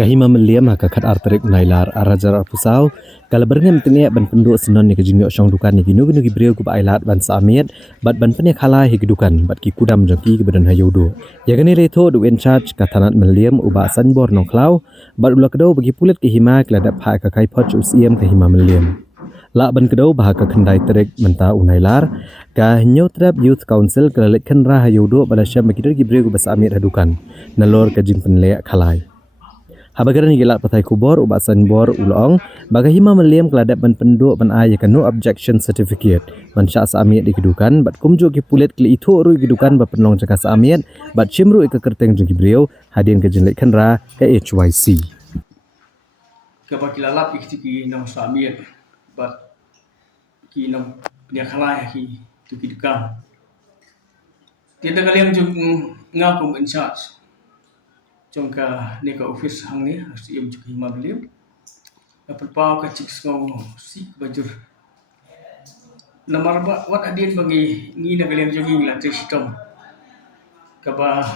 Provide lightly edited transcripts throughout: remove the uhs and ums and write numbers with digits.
Kahima meliam haka khat arterik nailar arajar arpusau kala berngam tene ban penduk senon ni kejingyo syong dukan ni ginu ginu gibreu ku ailat ban samiet bat ban pene khala hi dukan bat ki kudam jaki ke badan hayudu ya gani retho du in charge kathanat meliam uba sanbor nongklau bat ulak do bagi pulet kahima kelada pha ka kai phot usiem kahima meliam la ban kedau bahaka kendai terik menta unailar ka nyo trap youth council kelalik kan ra hayudu bala syam makidar gibreu ku basamiet hadukan nalor kajing penle khalai Habagaran gelak patai kubor ubat sanbor ulong bagahima meliam keladap ban penduk ban ay no objection certificate ban syak samiet dikedukan bat kumju ki pulet kli itu ru kedukan ba penlong jaka samiet bat chimru ke kerteng jegi breu hadin ke jenlek kanra ke HYC kebakilalap ki nong samiet bat ki nong dia khalai ki tu ki dukan tiada kalian jung ngaku in charge jongka ni ka office hang ni siam juki mablim dapat pau ka cik ngau si bajur lamar ba wat adin bagi ni na kalian jogi la sistem ka ba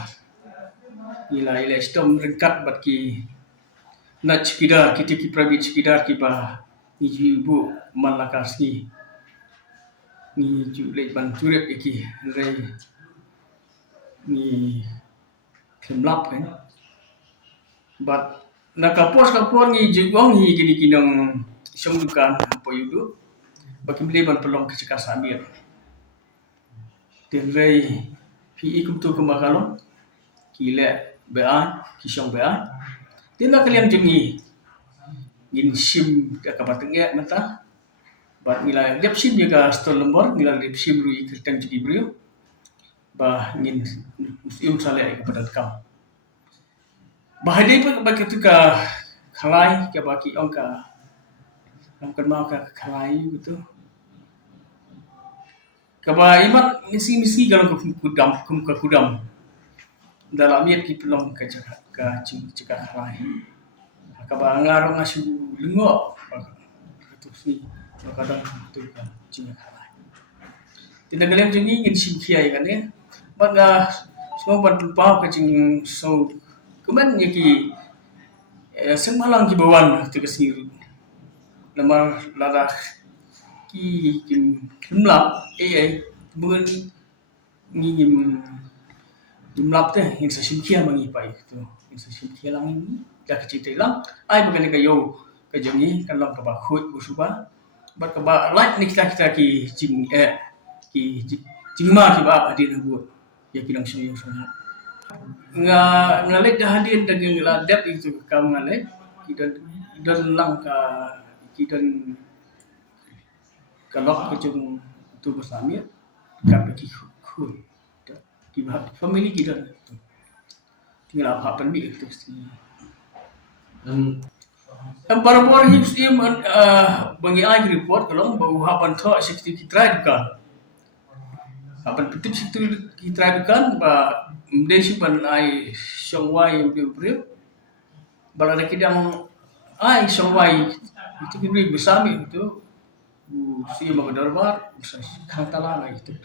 ila sistem ringkat bat ki na cikidar kita ki private cikidar ki ba ni ibu malakas ni ju le ban juret ki re ni kemlap kan but nakapos ni jigong hi gini kinong isang dukan po yudo bakim leban pelong ke cika samir tenrei pi ikum tu kumakalon kile bean kisong bean tinda kalian jengi gin sim ka kabatengya mata bat nila dep sim juga stol nomor nila dep sim ru ikirtan jigi brio bah ngin musim sale kepada kam bahadai pun bagi tu ka khalai ke baki ongka angkan mau ka khalai gitu kaba imat misi kalau ke kudam dalam miat ki pelong ka cika khalai kaba ngarong asu lengo tu si kadang tu ka cika khalai tidak kalian jengi ngin sim kiai kan ya baga semua ban pau ka cing so kuman yaki semalang ki bawan tu kesir lamar lada ki kimlap bukan ni kimlap teh yang sesimkia mangi pai tu yang sesimkia lang ni dah kecita lang ai bukan kayo kajangi kalau ka ba khut usuba ba ka ba like ni kita ki jing ma ki ba adin buat ya kinang sayo sangat ngalet hadin dengan ngeladat itu kam ngalet kita lang ka kita kalok ke jung tu bersama ka ki khun di family kita tinggal apa pendi itu Baru-baru hidup bagi ai report kalau bau haban tho 60 kita kan apan pitip situ kita kan ba mdesi ban ai songwai di breu balada kidang ai songwai itu kini bersami itu si magadorbar kantala itu